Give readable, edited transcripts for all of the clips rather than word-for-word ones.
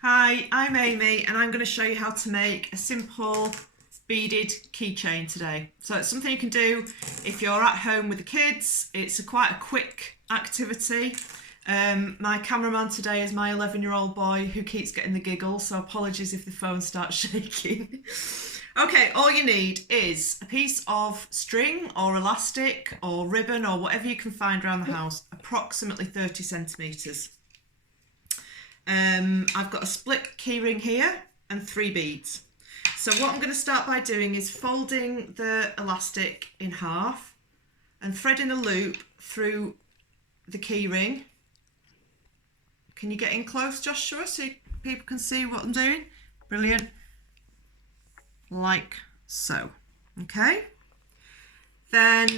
Hi, I'm Amy and I'm going to show you how to make a simple beaded keychain today. So it's something you can do if you're at home with the kids. It's quite a quick activity. My cameraman today is my 11-year-old boy who keeps getting the giggles, so apologies if the phone starts shaking. Okay, all you need is a piece of string or elastic or ribbon or whatever you can find around the house, approximately 30 centimetres. I've got a split keyring here and 3 beads. So what I'm going to start by doing is folding the elastic in half and threading a loop through the keyring. Can you get in close, Joshua, so people can see what I'm doing? Brilliant. Like so. Okay. Then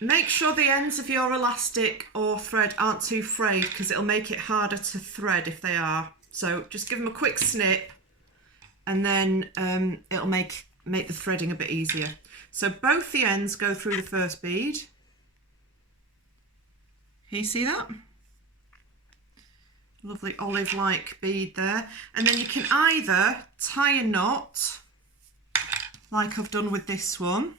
make sure the ends of your elastic or thread aren't too frayed, because it'll make it harder to thread if they are. So just give them a quick snip and then it'll make the threading a bit easier. So both the ends go through the first bead. Can you see that? Lovely olive-like bead there. And then you can either tie a knot, like I've done with this one,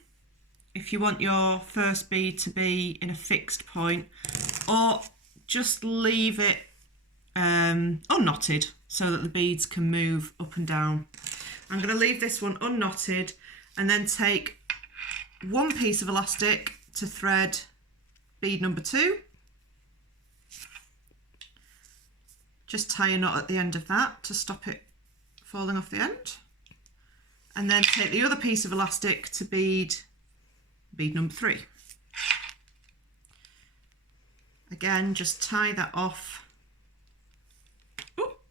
if you want your first bead to be in a fixed point, or just leave it unknotted so that the beads can move up and down. I'm going to leave this one unknotted and then take one piece of elastic to thread bead number 2. Just tie a knot at the end of that to stop it falling off the end, and then take the other piece of elastic to bead number 3. Again, just tie that off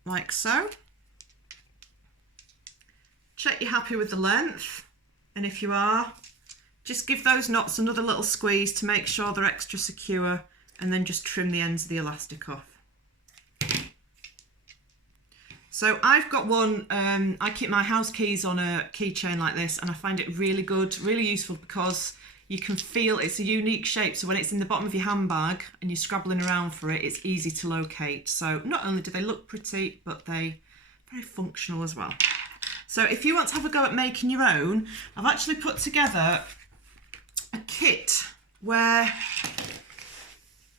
like so. Check you're happy with the length, and if you are, just give those knots another little squeeze to make sure they're extra secure, and then just trim the ends of the elastic off. So I've got one, I keep my house keys on a keychain like this, and I find it really good, really useful, because you can feel it's a unique shape. So when it's in the bottom of your handbag and you're scrabbling around for it, it's easy to locate. So not only do they look pretty, but they're very functional as well. So if you want to have a go at making your own, I've actually put together a kit where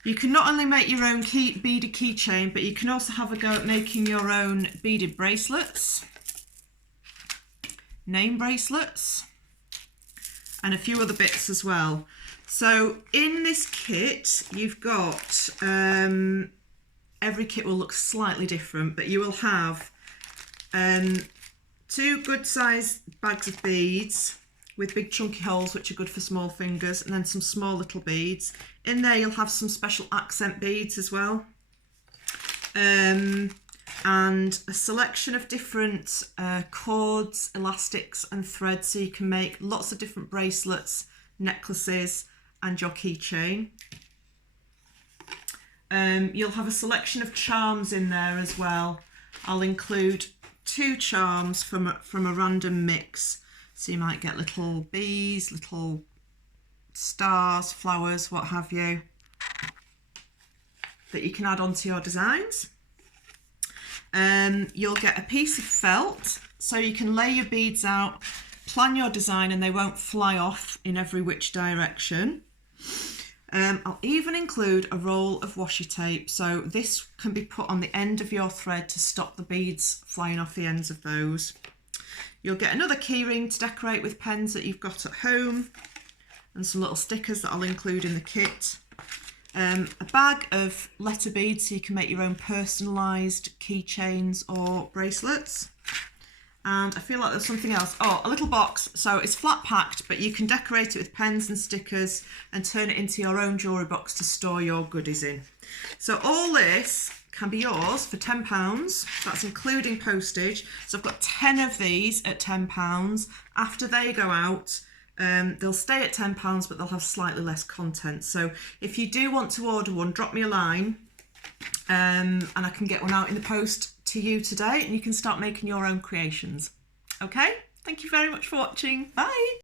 you can not only make your own beaded keychain, but you can also have a go at making your own beaded bracelets, name bracelets, and a few other bits as well. So in this kit, you've got, every kit will look slightly different, but you will have 2 good sized bags of beads with big chunky holes, which are good for small fingers, and then some small little beads. In there you'll have some special accent beads as well, and a selection of different cords, elastics and threads, so you can make lots of different bracelets, necklaces and your keychain. You'll have a selection of charms in there as well. I'll include 2 charms from a random mix. So you might get little bees, little stars, flowers, what have you, that you can add onto your designs. You'll get a piece of felt, so you can lay your beads out, plan your design, and they won't fly off in every which direction. I'll even include a roll of washi tape, so this can be put on the end of your thread to stop the beads flying off the ends of those. You'll get another keyring to decorate with pens that you've got at home, and some little stickers that I'll include in the kit. A bag of letter beads so you can make your own personalised keychains or bracelets. And I feel like there's something else. Oh, a little box. So it's flat packed, but you can decorate it with pens and stickers and turn it into your own jewellery box to store your goodies in. So all this can be yours for £10. That's including postage. So I've got 10 of these at £10. After they go out, they'll stay at £10, but they'll have slightly less content. So if you do want to order one, drop me a line, and I can get one out in the post to you today, and you can start making your own creations. Okay, thank you very much for watching. Bye.